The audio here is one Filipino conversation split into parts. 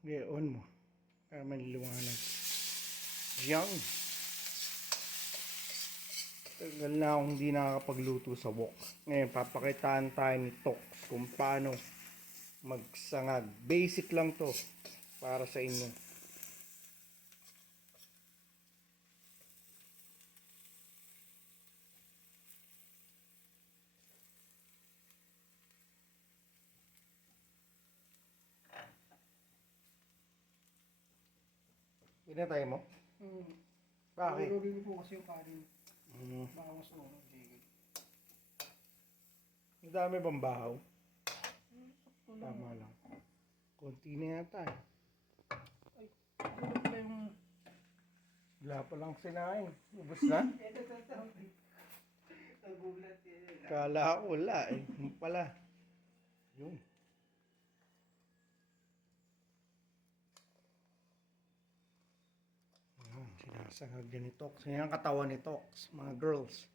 I-on mo. Para maliliwanag. Yang. Tagal na akong hindi nakakapagluto sa wok. Ngayon, papakitaan tayo ni Tox kung paano magsangag. Basic lang to para sa inyo. Pinatay mo? Bakit? Nalulugin po kasi yung kanin. Hmm. Bawas mo, hindi. Ang dami bang bahaw? Sakto lang. Tama lang. Konti na yata eh. Ay, gulot na yung... Wala pa lang sinain. Ubus na? Ito. Nagulat yun. Kala ko wala eh. Yung pala. Yun. Sinasangag din ni Tox. Yan ang katawan ni Tox, mga girls.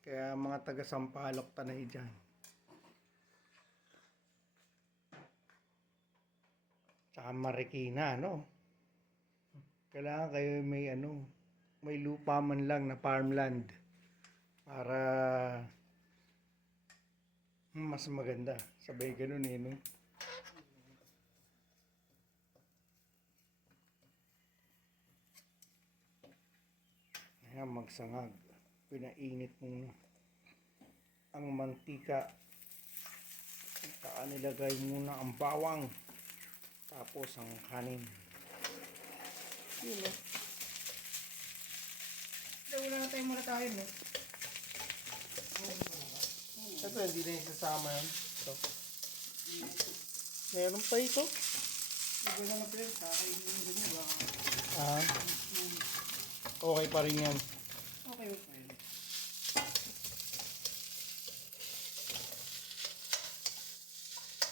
Kaya mga taga-Sampaloc tanay dyan. Tsaka Marikina, no? Kailangan kayo may lupa man lang na farmland para mas maganda. Sabay ganun eh, no? Ayan, magsangag. Pinainit muna ang mantika. Saka nilagay muna ang bawang. Tapos ang kanin. Yun eh. Wala na tayo muna tayo, no? Ito, hindi na isasama yun. Ito. Meron pa ito? Iba na lang pala, kakainin mo din yun. Ah, okay pa rin yan. Okay.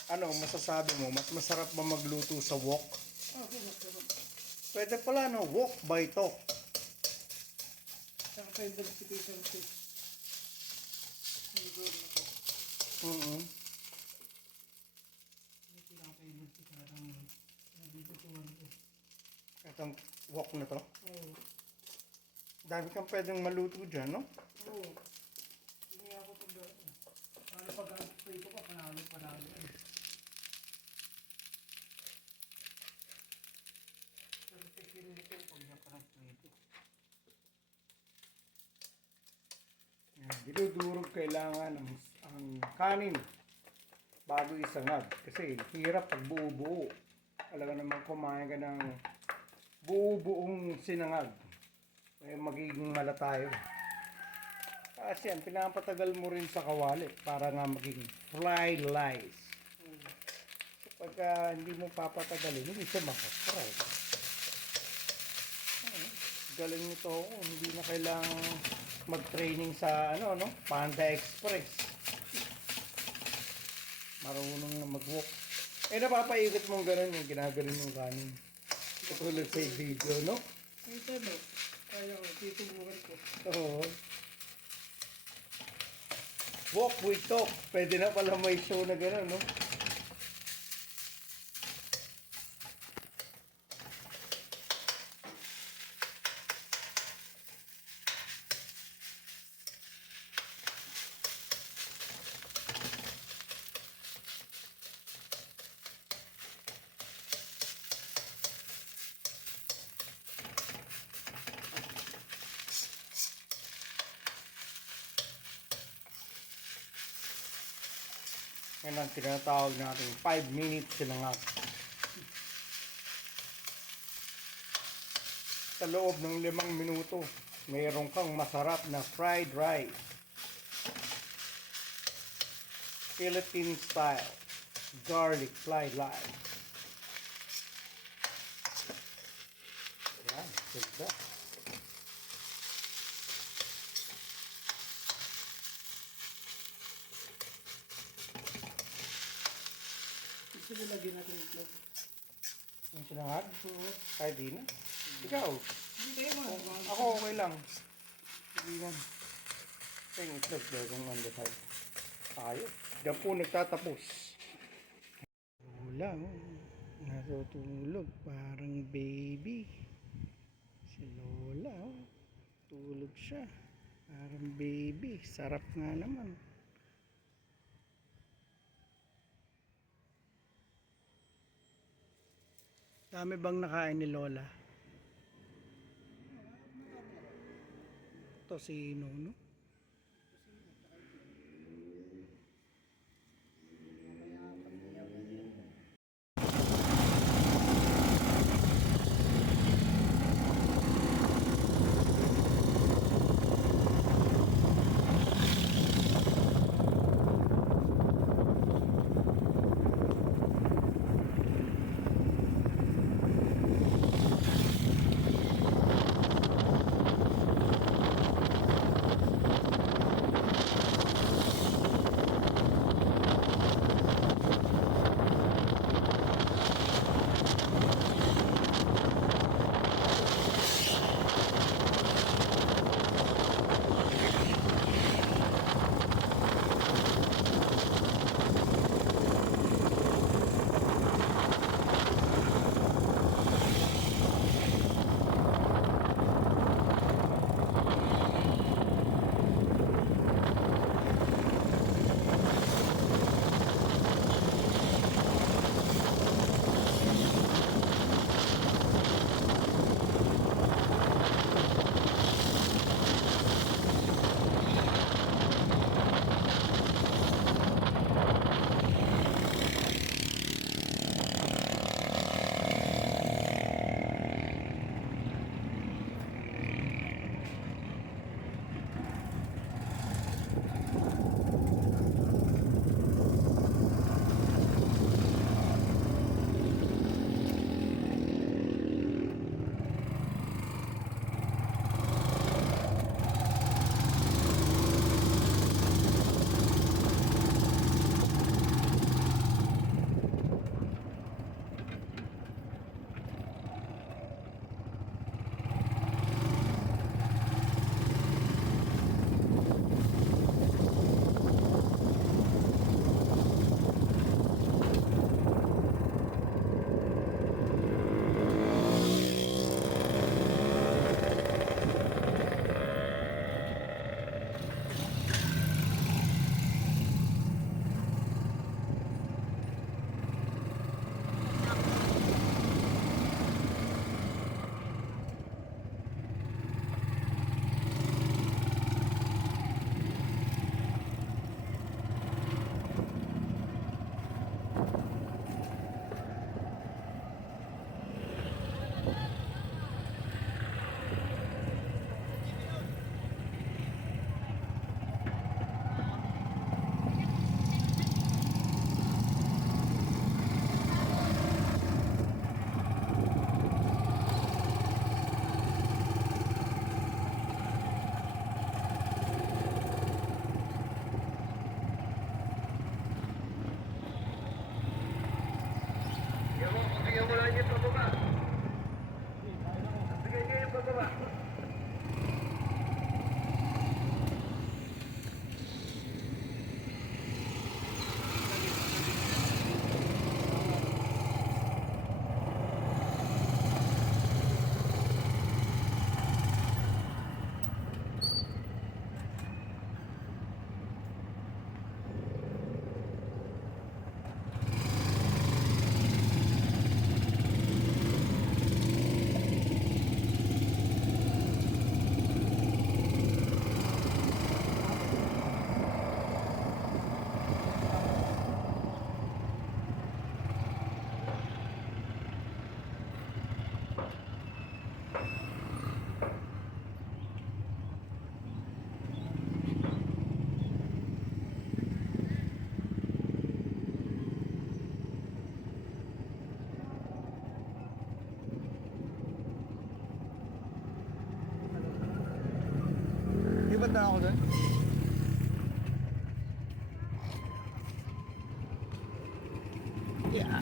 Ano, masasabi mo, mas masarap ba magluto sa wok? Okay, masarap. Pwede pala, no? Wok by Tok. Saka tayo nag-sipation fish. Siguro na po. Hindi pinakain mo si Sarang nabibituan ko. Itong wok na to. Oo. Dami kang pwedeng maluto dyan, no? Oo. Hindi ako pag... Paano pag-spray ko pa, panalo. Pero pipili ko pag naka-spray ko. Dinudurog kailangan ang kanin bago isangag. Kasi hirap pag buo-buo. Alam naman kumain ka ng buo-buong sinangag. Eh, magiging mala tayo. Kasi yan, pinapatagal mo rin sa kawali para nga maging fried rice. Kapag hindi mo papatagalin, hindi siya makafry. Galing nito ako, hindi na kailangang mag-training sa Panda Express. Marunong na mag-walk. Eh, napapaikot mong gano'n yung ginagaling yung kanin. Katulad sa video, no? Ito, no? Kaya ko, titubukan ko. Oo. Walk with Talk. Pwede na pala may show na gano'n, no? Yan ang tinatawag natin 5 minutes sinangag. Sa loob ng 5 minuto, mayroon kang masarap na fried rice. Philippine style. Garlic fried rice. Yan, ganda. Gusto nilagyan natin yung itlog. Yung sinangag? Kahit di na. Ikaw? Hindi kayo Ako okay lang. Hindi lang. Ito yung itlog dagang on the side. Tayo. Diyan po nagtatapos. Wala. Natutulog parang baby. Si Lola, oh. Tulog siya. Parang baby. Sarap nga naman. Dami bang nakain ni Lola? Ito si Nono. Ba't na ako doon? Yeah.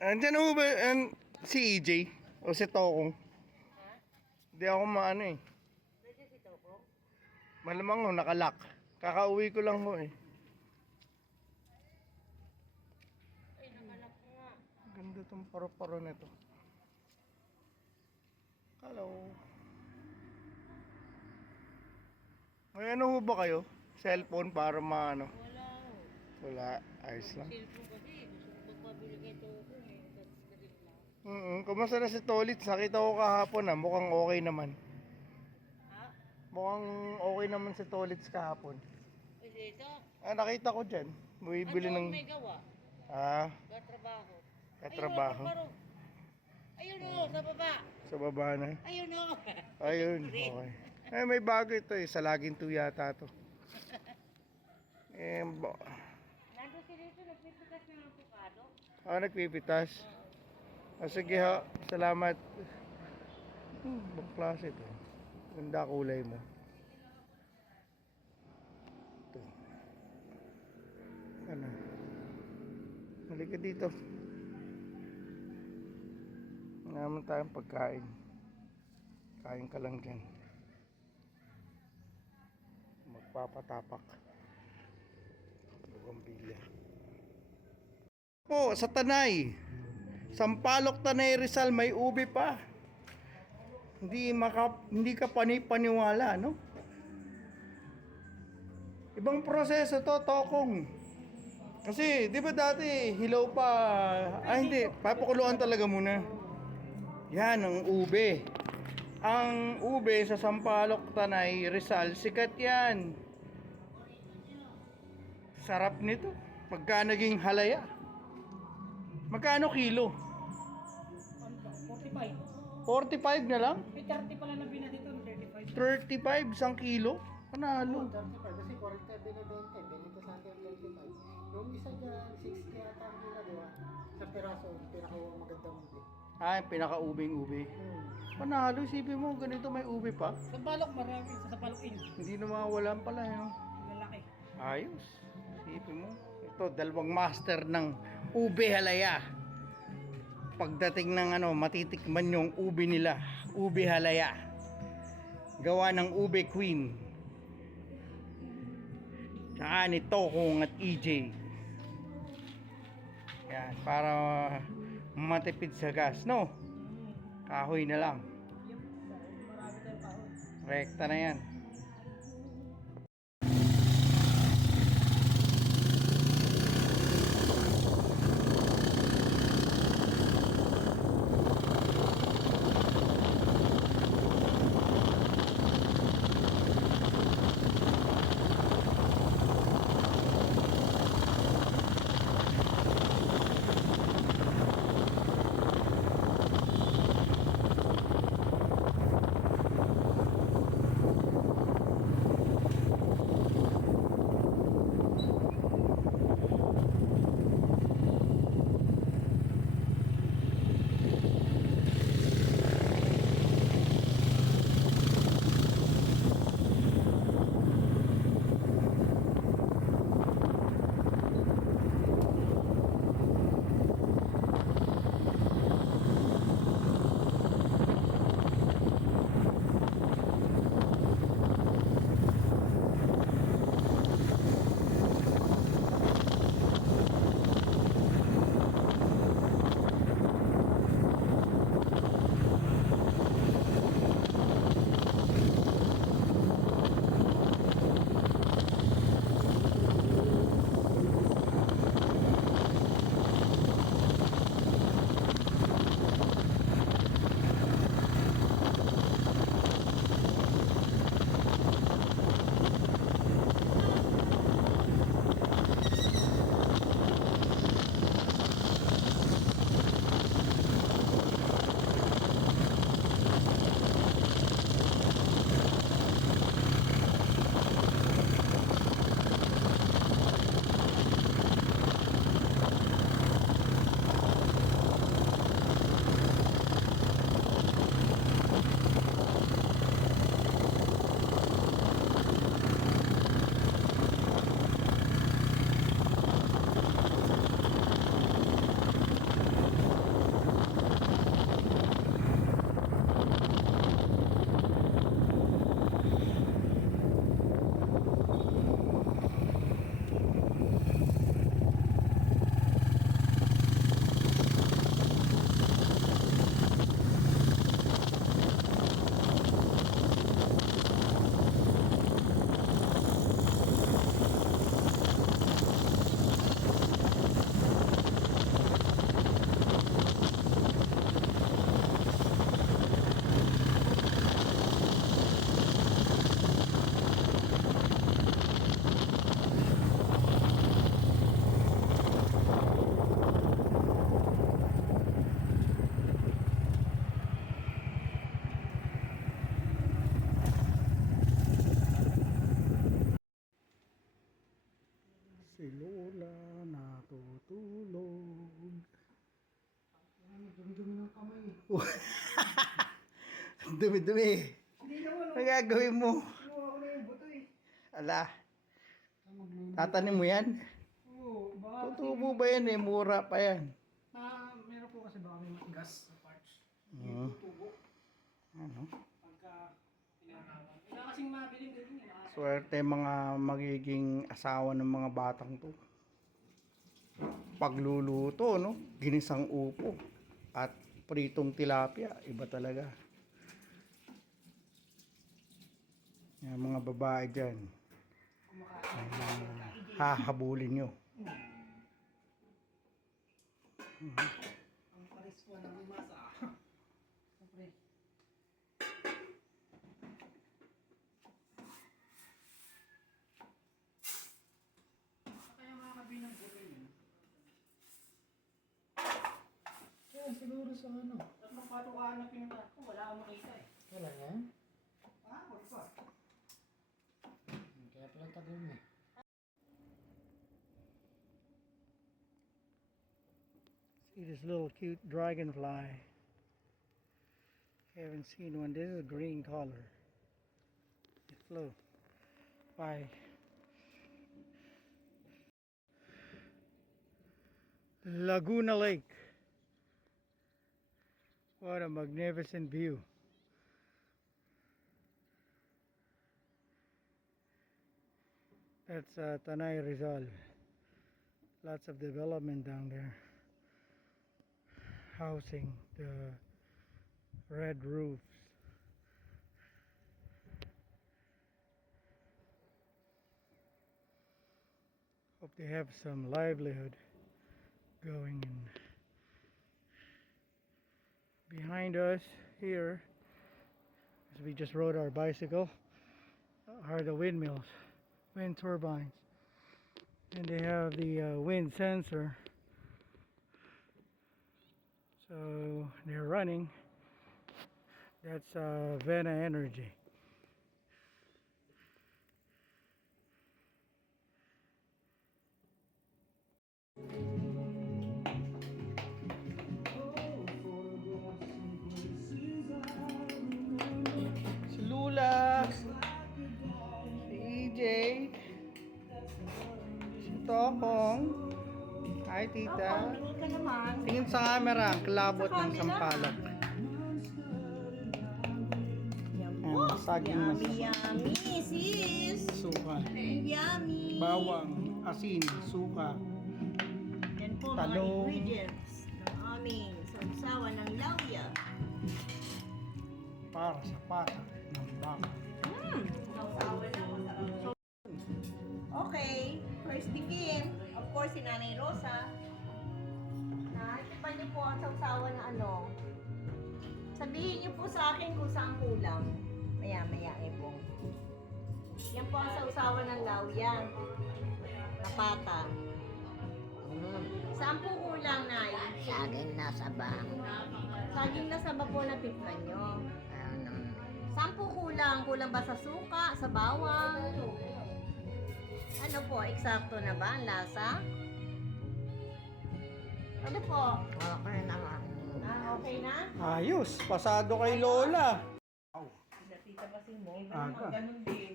Andyan ho ba si EJ? O si Tokong? Hindi ako maano eh. Malamang ho, nakalak. Kakauwi ko lang ho eh. Ganda tong paro-paro nito. Hello. May ano ho ba kayo? Cellphone para maano? Wala ho. Wala. Ayos lang. Cellphone kasi, gusto ko magpabili kay Toko eh. Kasi lang. Kumusta na si Tolitz? Nakita ko kahapon mukhang okay naman. Ha? Mukhang okay naman si Tolitz kahapon. Eh, dito? Nakita ko dyan. Bumibili Ano ng... may gawa? Katrabaho. Katrabaho. Ayun o, sa baba. Sa baba na. Ayun o. Ayun, okay. May bago ito eh. Sa laging to yata to. Nandun si dito, nagpipitas ng avocado. Nagpipitas. Sige ha. Salamat. Bang klase ito. Ganda kulay mo. Ito. Ano? Halika dito. Naman tayong pagkain. Kain ka lang dyan. Magpapatapak. Bugambilla. Po, sa Tanay. Sampaloc, Tanay, Rizal, may ubi pa. Hindi ka paniwala, no? Ibang proseso to, Tokong. Kasi, di ba dati, hilaw pa. Hindi, papakuluan talaga muna. Yan, ang ube. Ang ube sa Sampaloc, Tanay, Rizal, sikat yan. Sarap nito. Pagka naging halaya. Magkano kilo? 45. 45 na lang? May 30 pala na binatito, 35. 35 isang kilo? Panalo. 35 kasi 40 binibenta, binenta sa akin 35. Yung isa dyan, 60 yata ang ginagawa. Sa piraso, pinakamagandang ubi. Yung pinaka-ubing ube. Panalo, isipin mo, ganito may ube pa. Sa balok marami, sa balok in. Hindi na mawawalan pala yun. Lalaki. Ayos. Isipin mo. Ito, dalawang master ng ube halaya. Pagdating ng matitikman yung ube nila. Ube halaya. Gawa ng ube queen. Tsaka ni Tokong at EJ. Yan, para matipid sa gas, no? Kahoy na lang. Marami tayong kahoy. Rekta na yan. Dumi-dumi ng kamay. Dumi-dumi. Hindi naman, Ano gagawin mo? kinuha ko na yung buto eh. Ala, Magluluto. tatanim mo yan? Oo, baka Tutubo ba yan eh? Mura pa yan. Meron po kasi baka may matigas sa parts. Hmm. tutubo. Ano? Pagka pinakawan. Wala kasing mabiling ganun eh. Swerte mga magiging asawa ng mga batang to. Pagluluto, no? Ginisang upo at pritong tilapia, iba talaga. Yan, mga babae dyan. Hahabulin nyo. Ang paris po ng masa. Siyempre. Kaya mga kabinang buto yun. Yan, siguro sa ano. Tatlong patukaan na pinunta ko, wala akong makita eh. Kailan yan? Ah, wala pa. Kaya pala tagal mo. See this little cute dragonfly. Haven't seen one. This is a green color. It flew by. Laguna Lake. What a magnificent view. That's Tanay Rizal. Lots of development down there. Housing the red roofs. Hope they have some livelihood going in. Behind us here, as we just rode our bicycle, are the windmills, wind turbines. And they have the wind sensor. So they're running. That's Vena Energy. Si Lula, si EJ, si Tokong. Hi tita. Tingin ka naman. Tingin sa camera, ang kalabot ng sampalok. Ayan, saging na Yummy, sis. suka, Yummy. bawang, asin, suka, Yan po talong. mga ingredients ng aming sausawan ng lawya. para sa pata ng baka. Sausawan lang, masarap. Okay, first tingin. Of course, si Nanay Rosa. Ipan niyo po ang sausawan na ano. Sabihin niyo po sa akin kung saan kulang. Maya-maya po. Yan po ang sausawan ng lawya. Na pata. Saan po kulang, Nay? Saging nasa bang. Saging na sa po na tikman nyo. Saan po kulang? Kulang ba sa suka? Sa bawang? Ano po? Eksakto na ba ang lasa? Ano po? Okay naman. Okay na? Ayos, pasado kay Lola. Tita kasi mo. Aga. Ganun din.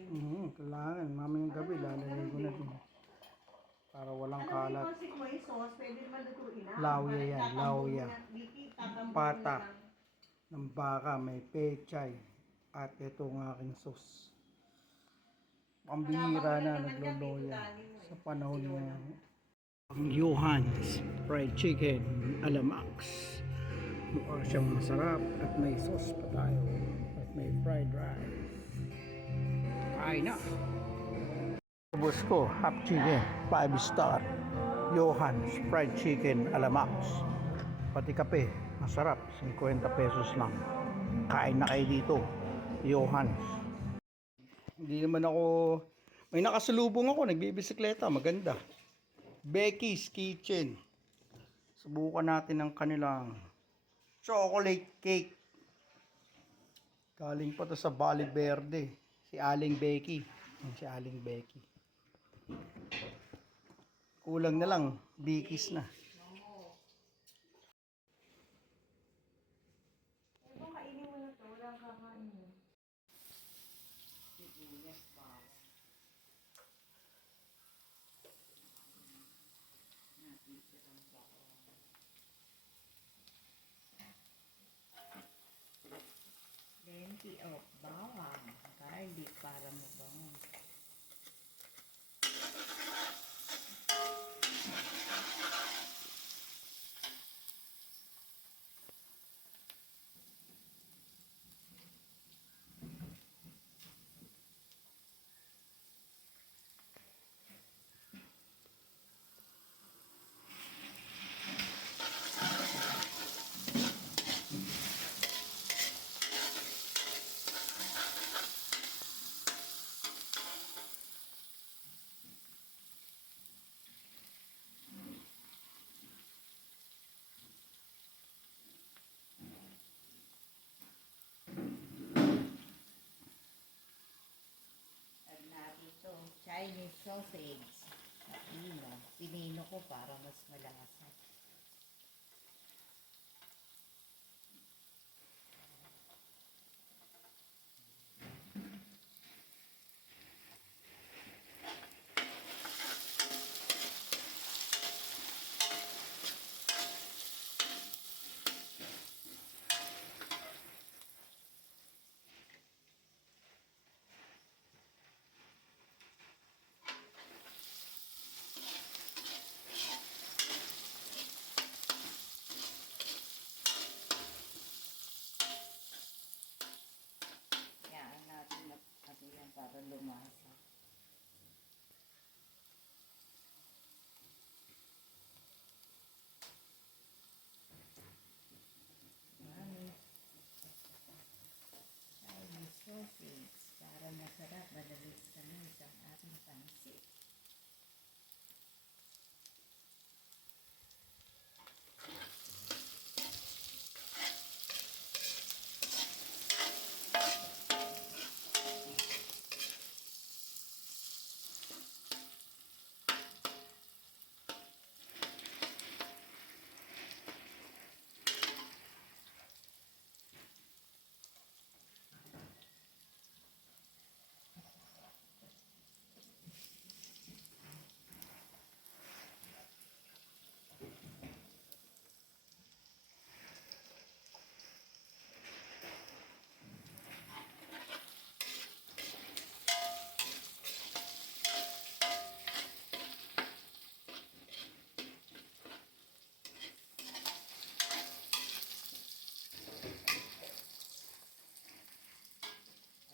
Kailangan, mamayang gabi lalagay ko na din. Para walang Ano kalat. yung consequence sauce? Pwede naman lutuin na. Lawya yan, lawya. Pata. Pata. Ng baka, may pechay. At ito ang aking sauce. Pambihira na nagloloya sa panahon ngayon. Ang Johan's fried chicken alamax. Mukha siyang masarap at may sauce pa tayo. At may fried rice. Kain na! Ubus ko, half chicken, 5 star. Johan's fried chicken alamax. Pati kape, masarap, 50 pesos lang. Kain na kayo dito, Johan's. Hindi naman ako, may nakasalubong ako, nagbibisikleta, maganda. Becky's Kitchen. Subukan natin ang kanilang chocolate cake. Galing pa to sa Valle Verde. Si Aling Becky. Si Aling Becky. Kulang na lang, Becky's na. sibuyas, bawang. Natitirang bawang. Plenty of bawang, garlic para mabango. At narito, Chinese sausage. Pinino ko para mas malasa. Yan natin yan para lumasa. Chinese sausage para masarap, madalis kami sa ating pansit.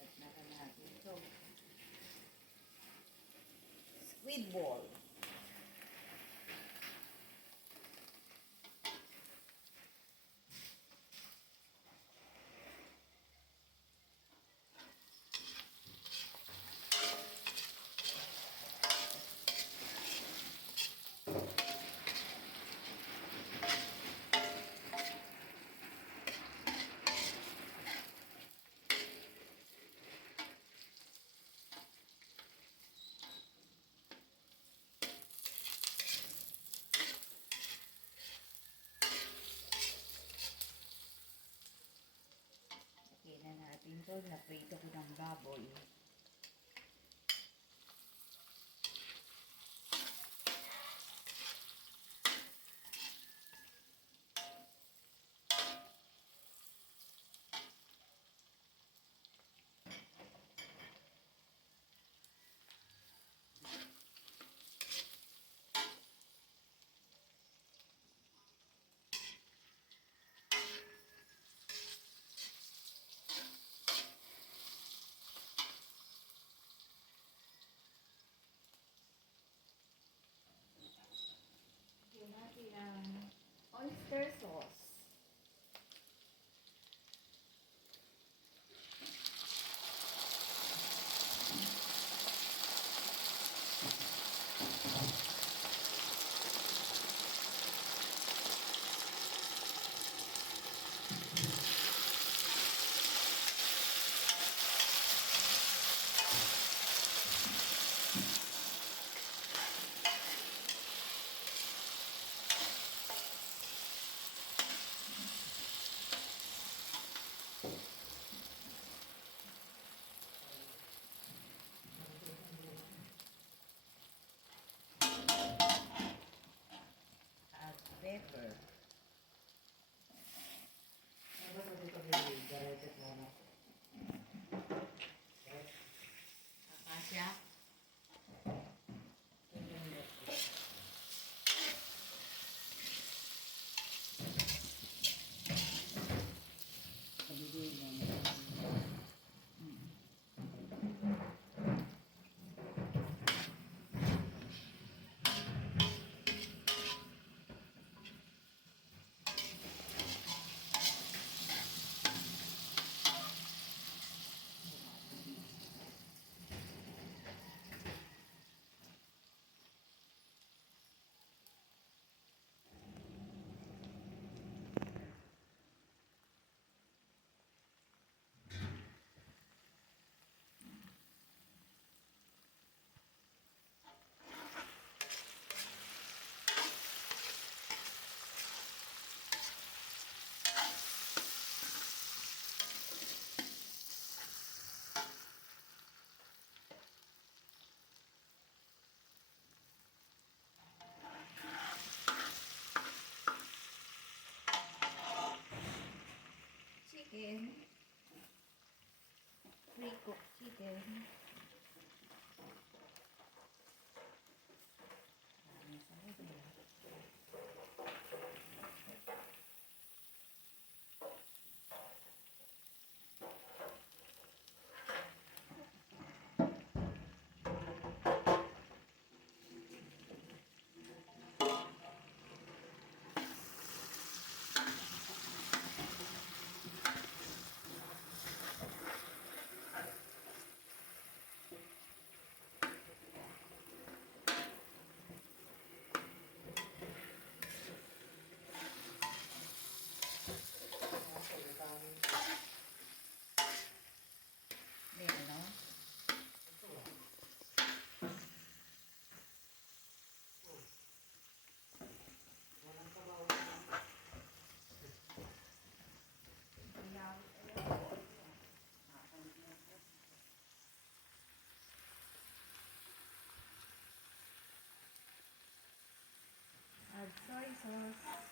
At natin ito. Squid ball. Okay na natin ito. Naprito ko ng baboy. chicken. Pre-cooked chicken. May ano? Add soy sauce.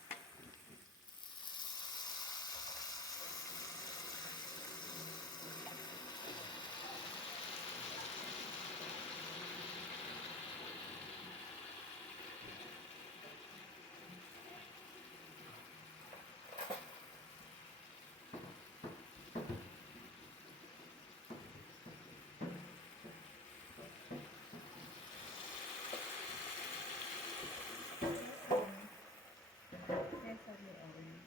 Sesame oil.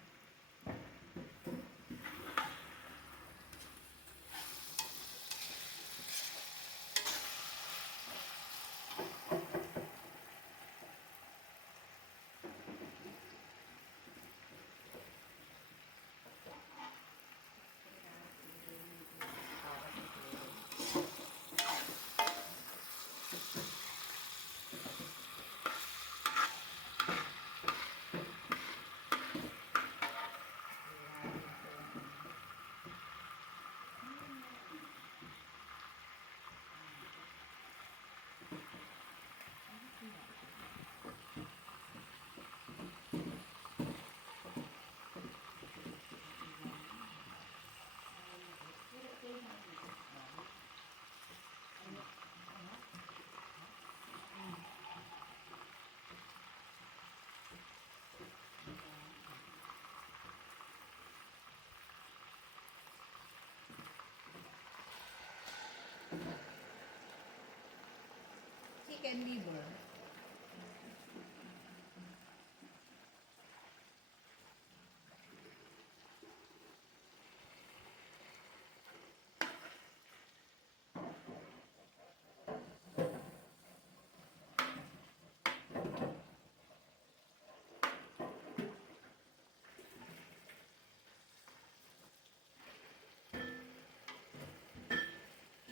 Chicken liver.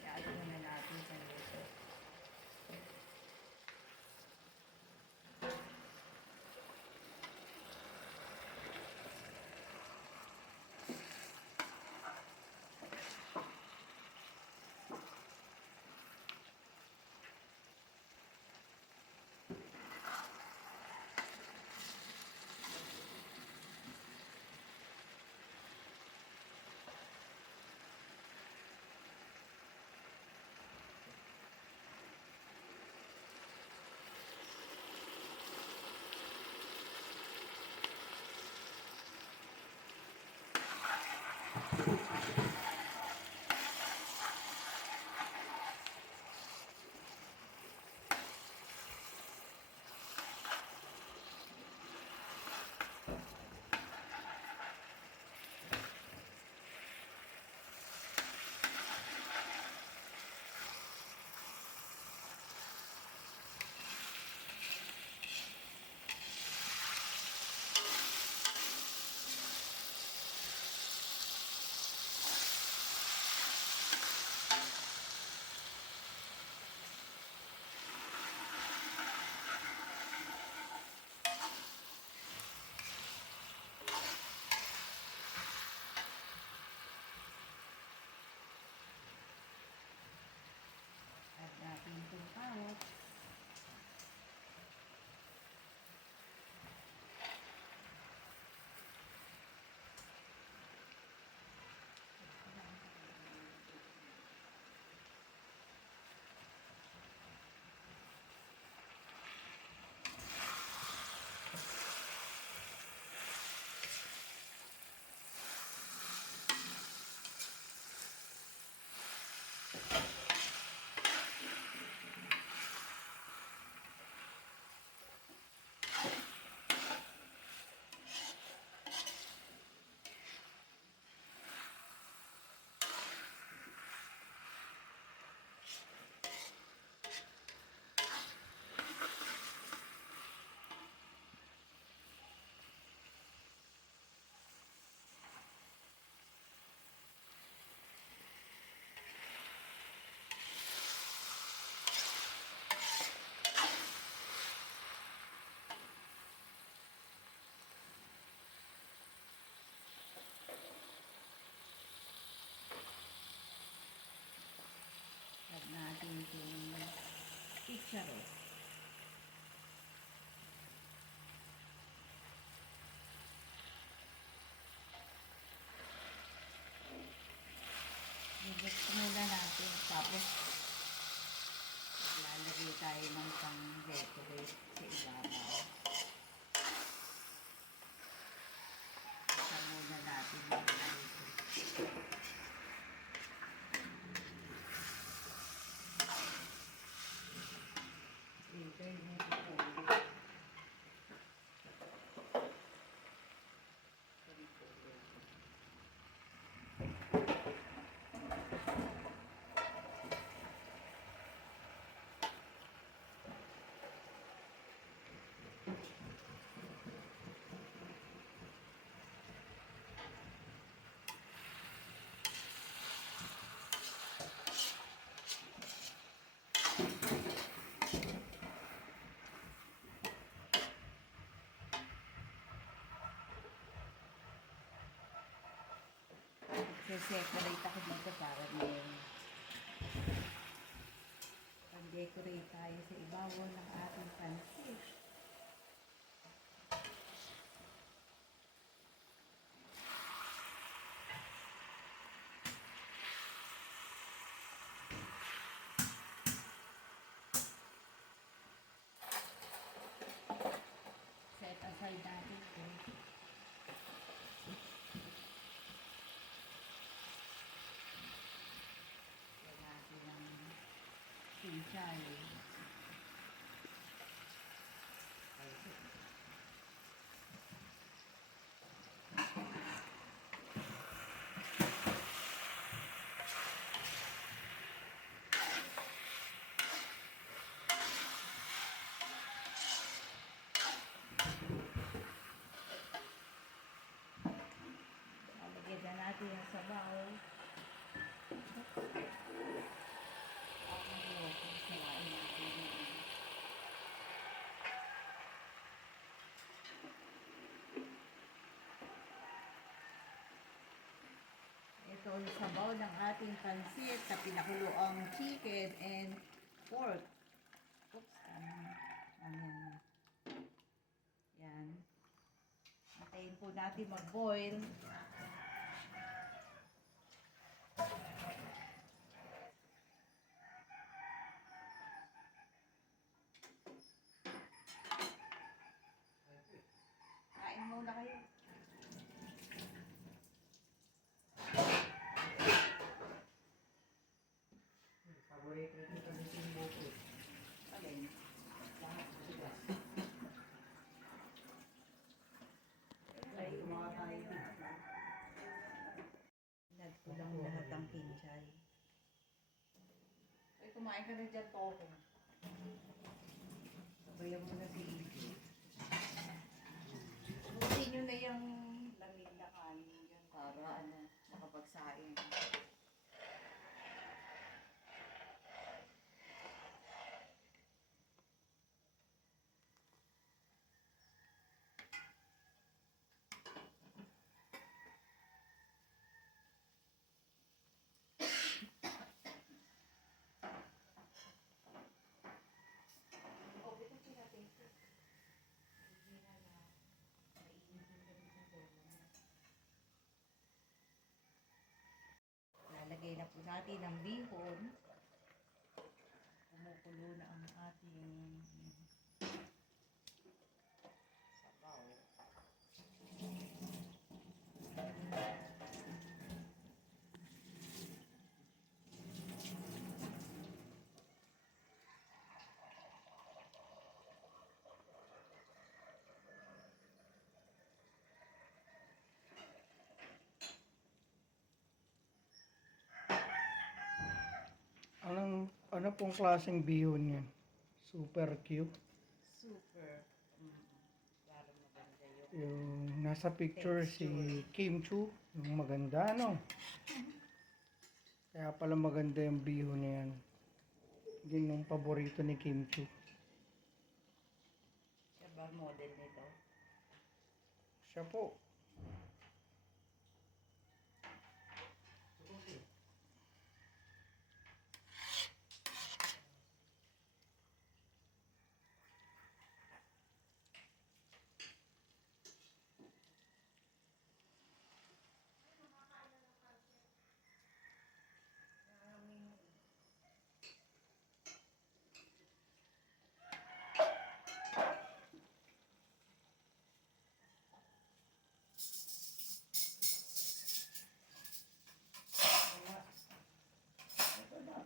I-add muna natin sa luto. Charot. I-mix muna natin. Tapos, lalagay tayo ng pang-decorate sa ibabaw. Isa muna natin yung dito. Later, ito. Separate ako dito para may pag-decorate tayo sa ibabaw ng ating pansit. Set aside natin ito. Pinchay. Lalagyan na natin yung sabaw. Ito ang sabaw ng ating pansit na pinakuloang chicken and pork. Oops, yan. Yan. Antayin po natin mag-boil. Kain muna kayo. Paborito ito kami yung buko. Alin? Ay, tumawa tayo dito. Nagpulang lahat ang pinchay. Ay, kumain ka na dyan, Toko. Sabayan mo na si Iggy. Buti nyo na yung lamig na kanin dyan para makapagsain. Lalagay na po natin ang bihon. Kumukulo na ang ating sabaw. Ano pong klaseng bihon yan? Super cute. Super. Parang maganda yun. Yung nasa picture si Kim Chu. Yung maganda, no? Kaya pala maganda yung bihon na yan. Yun yung paborito ni Kim Chu. Siya ba model nito? Siya po.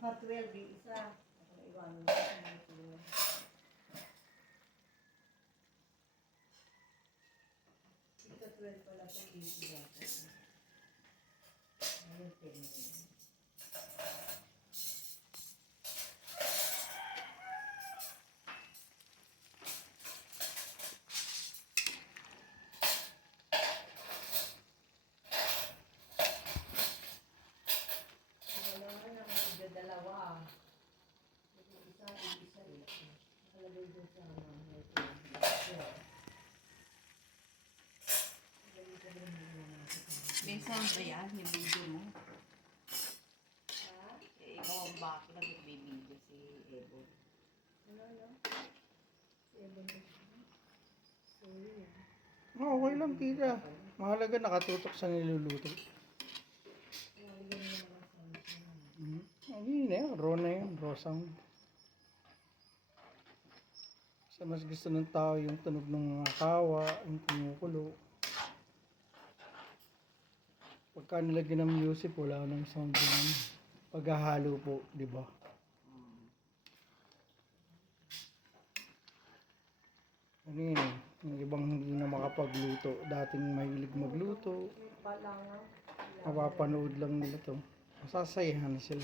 Naka 12 yung isa. Ako na iwanan ko sa mga tuloy. Ito 12 pala po dito dapat. Ayun, 10 na yun. Wala nga na, magsiga dalawa. Ito isa, yung isa rin. Nakalagay doon sa ano. May sound ba yan? Yung video mo? Ha? Eh, ikaw ang bakit may video si Evo. Ano? 7. Sorry. Okay lang, tita. Mahalaga nakatutok sa niluluto. Ayun na yan, raw na yan, raw sound. Sa mas gusto ng tao yung tunog ng mga kawa, yung kumukulo. Pagka nilagyan ng music, wala nang sound yun. Paghahalo po, di ba? Ano yun eh, yung ibang hindi na makapagluto. Dating mahilig magluto, Palangaw. mapapanood lang nila to. Masasayahan sila.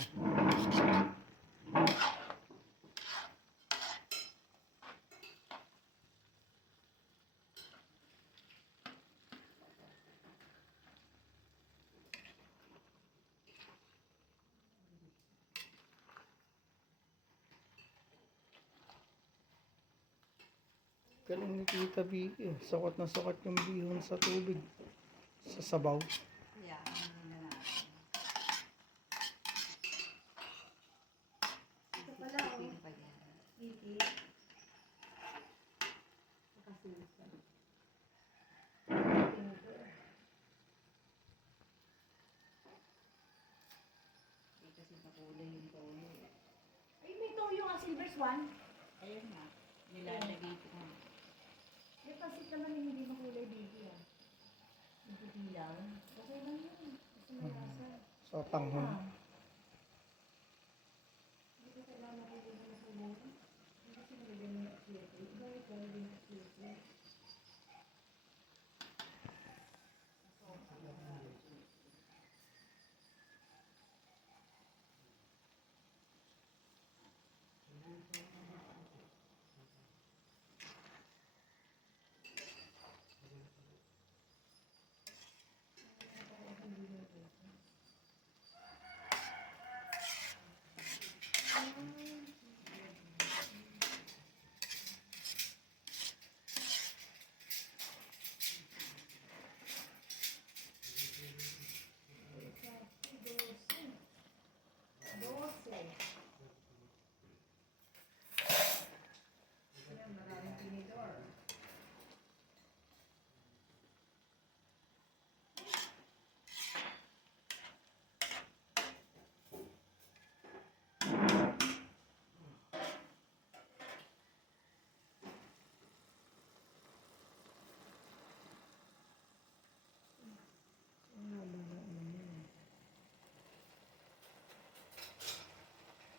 Galing ni Tita Vicky. Sukat na sukat yung bihon sa tubig. Sa sabaw. Yeah, ano na natin. Ito pala, oh. Pin pa yan. Titi. Nakasusan. Eh, kasi makulay yung tono. Ay, may toyo nga, silver swan. Ayun nga. Nilalagay ko nga. May pasit naman yung hindi makulay baby ah. Hindi lang. Okay lang yun. Kasi may lasa. Sa tanghon. Ah. Hindi ko kailangan makulay na sa buhay. Hindi kasi nalagyan mo na siyete. Iba yung nalagyan na siyete. Maraming tinidor.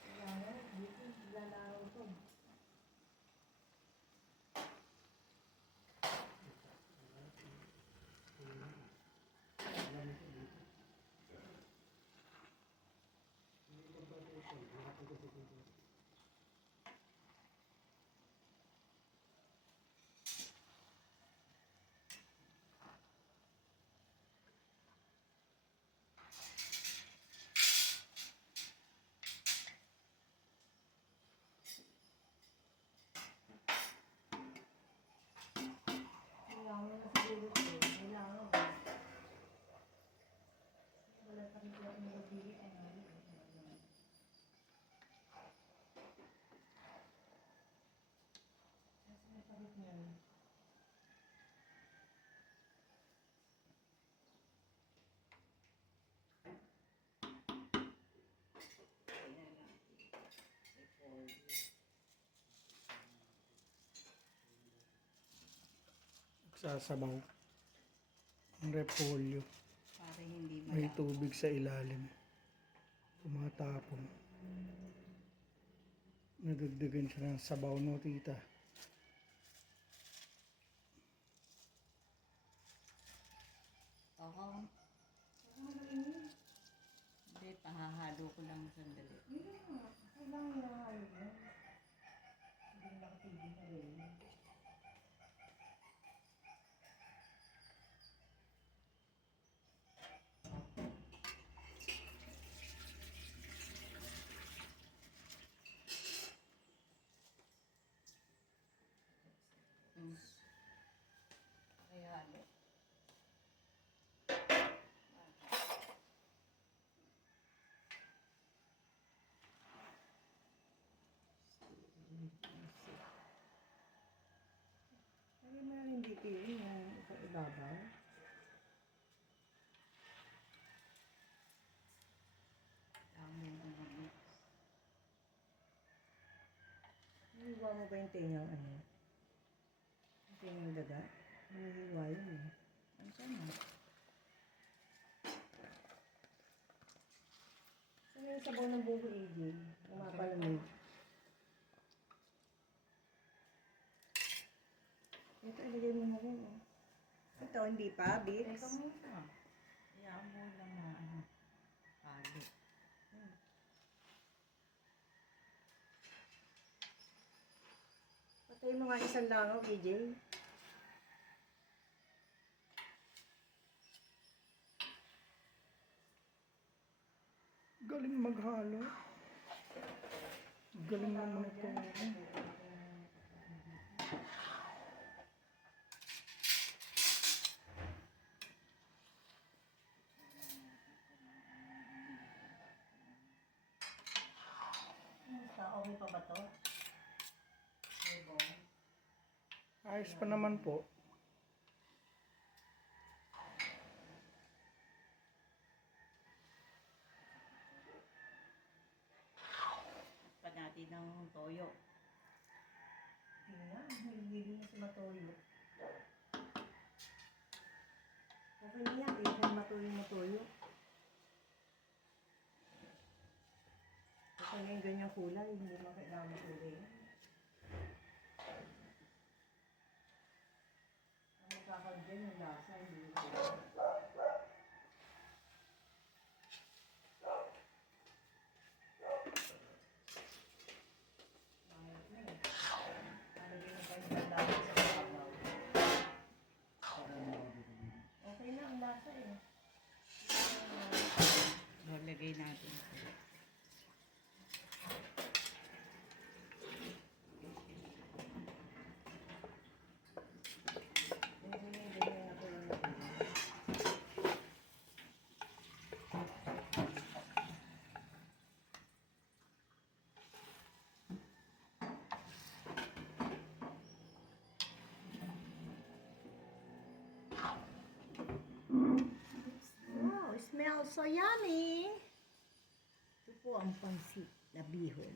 Kailangan, dito lalaro to. Kailangan na siguro to. Kailangan. Wala pa rin sila nilagili. Kasi may sakit niyan. Sasabaw. Ang repolyo. Para hindi May malabo. tubig sa ilalim. Tumatapon. Nadagdagan siya ng sabaw, no, tita? Oo. Hindi, pahahalo ko lang sandali. Kailangan na ayun yan. Hindi nakatigil na rin. Mm. Kaya halo. Ay, na hindi tiyo yung ibabaw. Tama yung mag-mix. Hiwa mo ba yung tinyang ano? Yung tinyang daga? Hinihiwa yun eh. Ano sana? Saan yung sabaw ng buko, AJ? Umapalamig. Ito, ilagay mo na rin, oh. Ito, hindi pa, Bix? Teka muna. Hayaan mo lang na ano. Halo. Patay mo nga isang langaw, AJ. Galing maghalo. Galing naman ito. Okay pa ba to? Ayos pa naman po. Pa natin ng toyo. Hindi nga, hindi na si Matoyo. Okay na yan, hindi na Matoyo. Okay na yung ganyang kulay, hindi mo kailangan kulay. Ang magkakagyan yung lasa, hindi mo mahirap na eh. Alagay na kayo ng lasa sa kabaw. Okay na ang lasa eh. So, lagay natin. Wow, smells so yummy! Ito po ang pansit na bihon.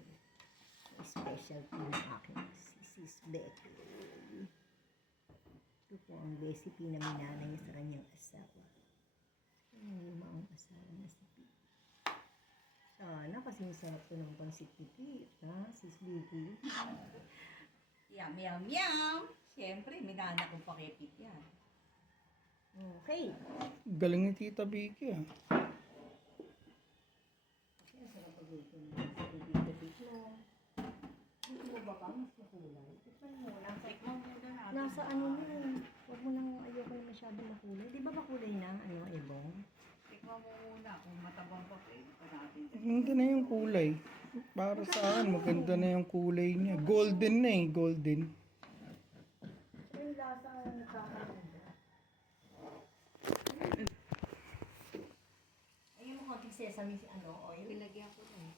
Specialty ng aking sis Becky. Ito po ang recipe na minana niya sa kanyang asawa. Yung mga asawa na si Pete. Sana kasi masarap ito ng pansit ni Pete, ha? Sis Becky. Yum, yum, yum! Siyempre, minana ko pa kay Pete yan. Okay. Galing ni Tita Vicky, ah. Kaya sarap pag-ito ng Pete mo. Hindi mo ba pa mas makulay? Tikman mo. Tikman muna natin. Nasa ano mo, huwag mo nang ayoko na masyado makulay. Di ba makulay na ang ano, ebong? Tikman mo muna kung matabang pa pa natin. Maganda na yung kulay. Para sa akin, maganda na yung kulay niya. Golden na eh, golden. Yung lasa ang nakakaganda. Ayun mo konting sesame si ano, oil. Ilagyan ko na.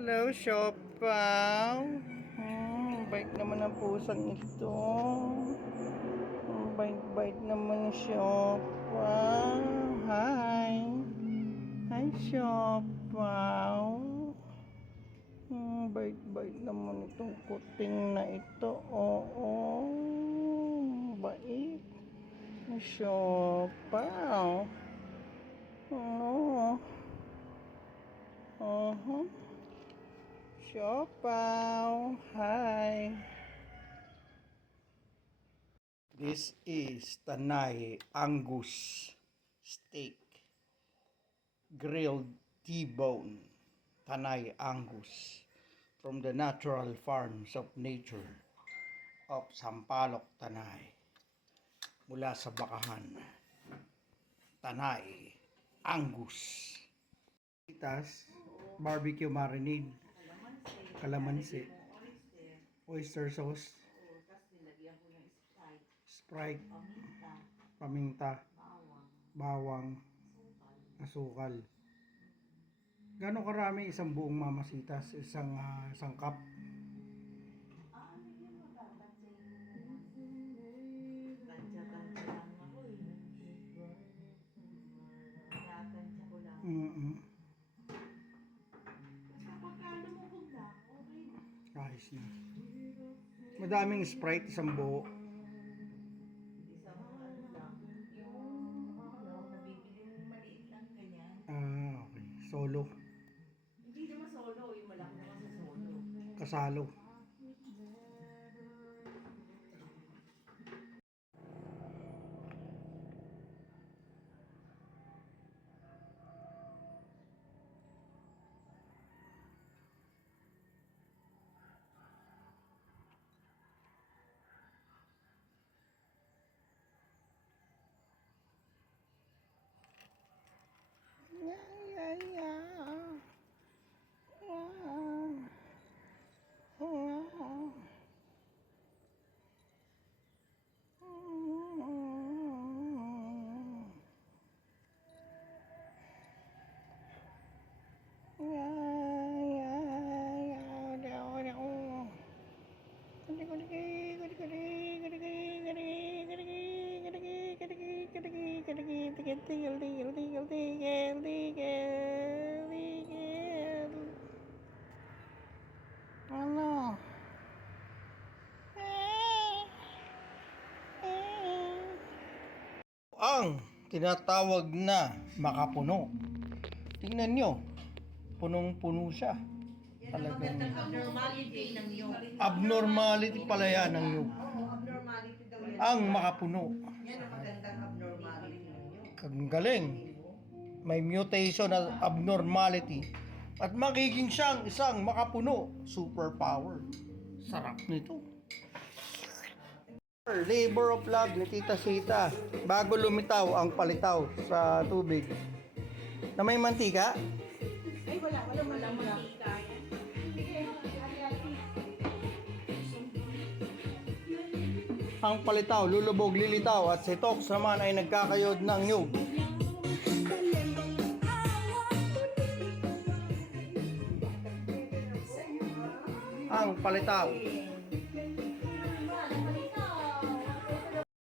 Hello, Siopaw. Bait naman ang pusang ito. Bait naman ni Siopaw. Hi. Hi, Siopaw. Bait naman itong kuting na ito. Oo. Bait. Siopaw. Oo. Siopaw. Hi. This is Tanay Angus steak. Grilled T-bone. Tanay Angus. From the natural farms of nature of Sampaloc, Tanay. Mula sa Bakahan. Tanay Angus. Itas, barbecue marinade, kalamansi, oyster sauce, Sprite, paminta, bawang, asukal. Gano'ng karami isang buong mamasitas, isang cup? Ayos na. Madaming Sprite, isang buo. Okay. Solo. Hindi naman solo, yung malaki naman sa solo. Kasalo. Ano? Ang tinatawag na makapuno. Tingnan nyo, punong-puno siya. Talagang Abnormality ng yung. abnormality pala yan ng nyug. Abnormality daw yan. Ang makapuno. Yan ang magandang abnormality ng yung. Ang galing. May mutation na abnormality. At magiging siyang isang makapuno. Superpower. Sarap nito. Labor of love ni Tita Sita. Bago lumitaw ang palitaw sa tubig. Na may mantika? Ay, wala mantika. Ang palitaw, lulubog, lilitaw at si Tox naman ay nagkakayod ng nyug. Ang palitaw.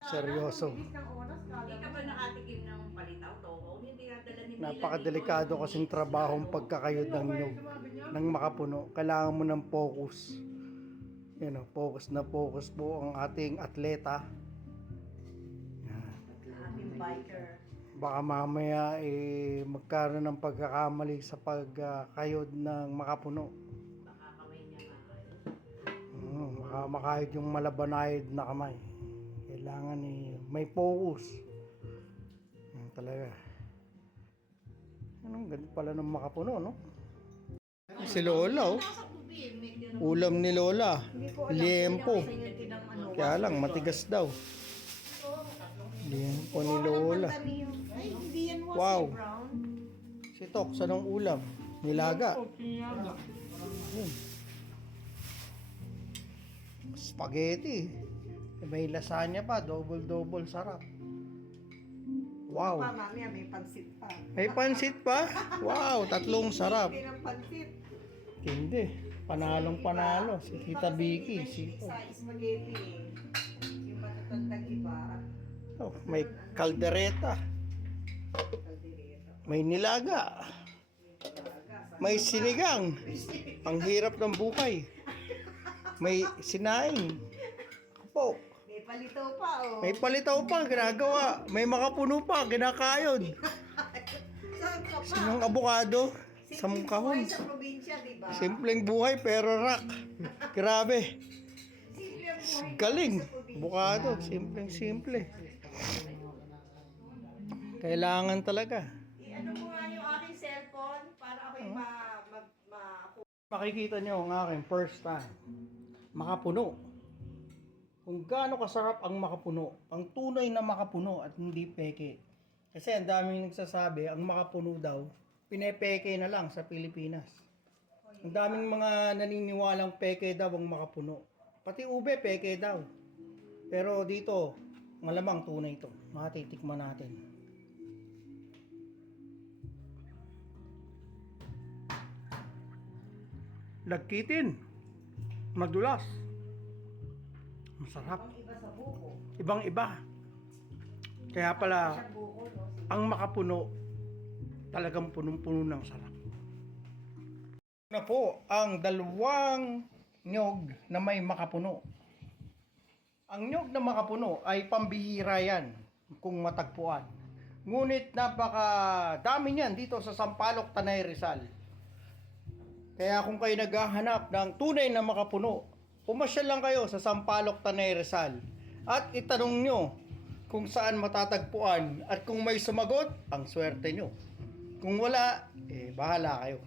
Seryoso. Hindi ka ba nakatikim ng palitaw, Toko? Hindi ka dala ni Napakadelikado kasing trabahong pagkakayod ng nyug ng makapuno. Kailangan mo ng focus. Yan o, focus na focus po ang ating atleta. Yan. Aming biker. Baka mamaya magkaroon ng pagkakamali sa pagkayod ng makapuno. Baka kamay niya Baka makahid yung malabanayad na kamay. Kailangan may focus. Yan talaga. Anong ganito pala ng makapuno, no? Si Lola, oh. Ulam ni Lola. Liempo. Kaya lang, matigas daw. Liempo ni Lola. Ay, hindi yan was Wow. brown. Si Tox, anong ulam? Nilaga. Yun. Spaghetti. May lasagna pa, double sarap. Wow. Pa, mamaya may pansit pa. May pansit pa? Wow, tatlong sarap. Hindi ng pansit. Hindi. Panalong panalo. Si Tita Vicky. Si sa spaghetti eh. Yung matatag iba. Oh, may kaldereta. May nilaga. May sinigang. Ang hirap ng buhay. May sinaing. Kapok. May palito pa oh. May palitaw pa, ginagawa. May makapuno pa, kinakayod. Saan ka pa? Sinong abukado? Sa Simpleng kahon. buhay sa probinsya, di ba? Simpleng buhay pero rock. Grabe. Simpleng buhay Galing. sa probinsya. Bukado. Simpleng simple. Kailangan talaga. Ano mo nga yung aking cellphone para ako'y Makikita nyo ang aking first time. Makapuno. Kung gaano kasarap ang makapuno. Ang tunay na makapuno at hindi peke. Kasi ang daming nagsasabi, ang makapuno daw, pinepeke na lang sa Pilipinas. Ang daming mga naniniwalang peke daw ang makapuno. Pati ube, peke daw. Pero dito, malamang tunay ito. Matitikman natin. Lagkitin. Madulas. Masarap. iba sa buko. Ibang iba. Kaya pala, Sa buko, no? ang makapuno, talagang punong-puno ng sarap. Na po ang dalawang nyog na may makapuno. Ang nyog na makapuno ay pambihira yan kung matagpuan. Ngunit napakadami niyan dito sa Sampaloc, Tanay, Rizal. Kaya kung kayo naghahanap ng tunay na makapuno, pumasyal lang kayo sa Sampaloc, Tanay, Rizal. At itanong nyo kung saan matatagpuan at kung may sumagot, ang swerte nyo. Kung wala, bahala kayo.